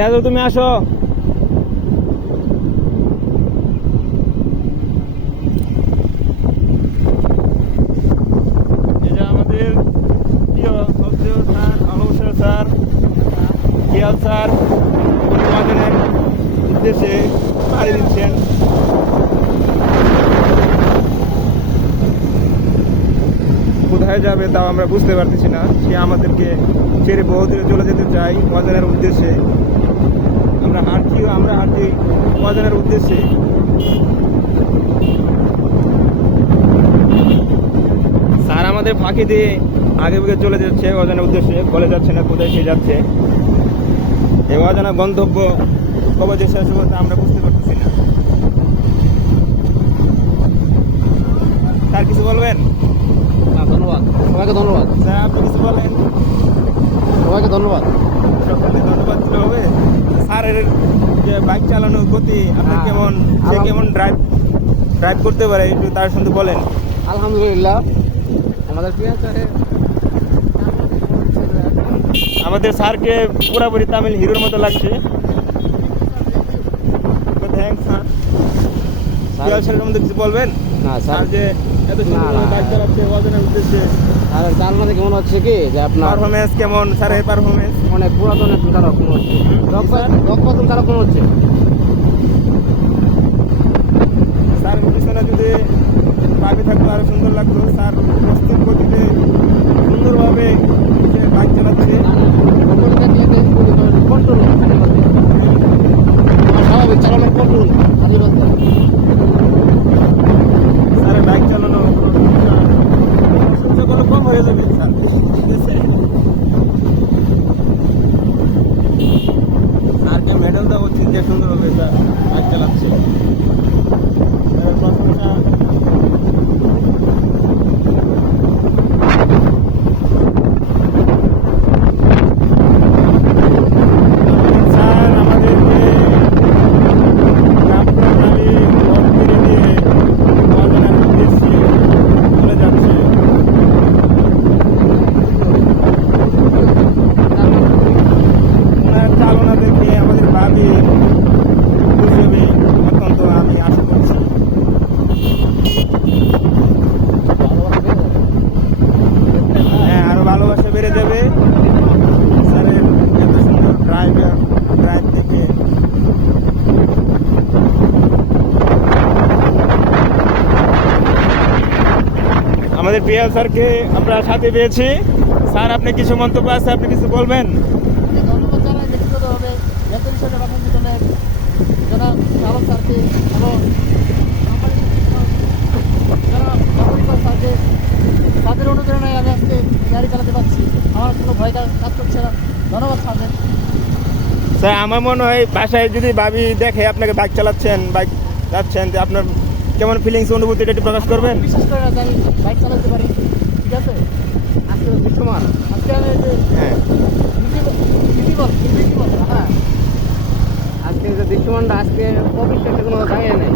দেখো তুমি আসো। এই যে আমাদের প্রিয় শ্রদ্ধেয় স্যার, ভালোবাসার স্যার, কিয়াল স্যার পরিবারের উদ্দেশ্যে পাড়ি দিচ্ছেন। কোথায় যাবে তাও আমরা বুঝতে পারতেছি না। সে আমাদেরকে ছেড়ে বহু দূরে চলে যেতে চাই অজানার উদ্দেশ্যে। আমরা হাঁটছি অজানার উদ্দেশ্যে। স্যার আমাদের ফাঁকি দিয়ে আগে ভাগে চলে যাচ্ছে অজানার উদ্দেশ্যে, বলে যাচ্ছে না কোথায় সে যাচ্ছে। এই অজানা গন্তব্য কবে যে শেষ হবে তা আমরা বুঝতে পারতেছি না। স্যার কিছু বলবেন? ধন্যবাদ, সবাইকে ধন্যবাদ। স্যার আপনি কিছু বলেন? সবাইকে ধন্যবাদ। সকলকে ধন্যবাদ দিলে হবে। স্যারের যে বাইক চালানোর গতি আপনার কেমন, সে কেমন ড্রাইভ করতে পারে একটু তার সঙ্গে বলেন। আলহামদুলিল্লাহ, আমাদের আমাদের স্যারকে পুরোপুরি তামিল হিরোর মতো লাগছে। Thanks sir. কিয়াল স্যারের মধ্যে কিছু বলবেন? না স্যার যে এত সুন্দর বাইক চালাচ্ছে অজানার উদ্দেশ্যে, আর তার মধ্যে কেমন হচ্ছে কি যে আপনার পারফরমেন্স কেমন স্যারের পারফরমেন্স? অনেক পুরাতনের তারা কোন হচ্ছে, রকম তারা কোন হচ্ছে। স্যারের পিছনে যদি পাবি থাকতো আরো সুন্দর লাগতো। স্যার প্রস্তুত গতিতে সুন্দরভাবে সে বাইক চালাচ্ছে। কন্ট্রোল স্বাভাবিক চালানোর কন্ট্রোল স্যারের বাইক চালানো সূর্যগুলো কম হয়ে যাবে স্যার। স্যারকে মেডেল দেওয়া উচিত যে সুন্দরভাবে স্যার বাইক চালাচ্ছে। স্যারের প্রশংসা। স্যার আমাদেরকে রামপুরখালি রথ ফিরে দিয়ে অজানার উদ্দেশ্যে চলে যাচ্ছে। ওনার চালনা দেখে আমাদের ভাবি হিসেবে অত্যন্ত আমি আশা করছি। হ্যাঁ, আরো ভালোবাসা বেড়ে যাবে স্যারের এত সুন্দর ড্রাইভ দেখে। আমাদের পিয়াল স্যারকে আমরা সাথে পেয়েছি। স্যার আপনি কিছু মন্তব্য আছে, আপনি কিছু বলবেন? ধন্যবাদ জানাই ব্যক্তিগতভাবে বেতন হিসেবে পাঠানোর জন্য যারা চালক স্যারকে এবং যারা নাগরিক স্যারকে, তাদের অনুপ্রেরণায় আমি আজকে গাড়ি চালাতে পারছি। আমার কোনো ভয় কাজ করছে না। ধন্যবাদ স্যারদের। স্যার আমার মনে হয় বাসায় যদি ভাবি দেখে আপনাকে বাইক যাচ্ছেন, যে আপনার কেমন ফিলিংস, অনুভূতিটা একটু প্রকাশ করবেন? বিশেষ করে না জানি বাইক চালাতে পারি, ঠিক আছে। আজকে দৃশ্যমান, আজকে আমি যে হ্যাঁ হ্যাঁ আজকে যে দৃশ্যমানটা আজকে অফিসটা কোনো জায়গায় নেই।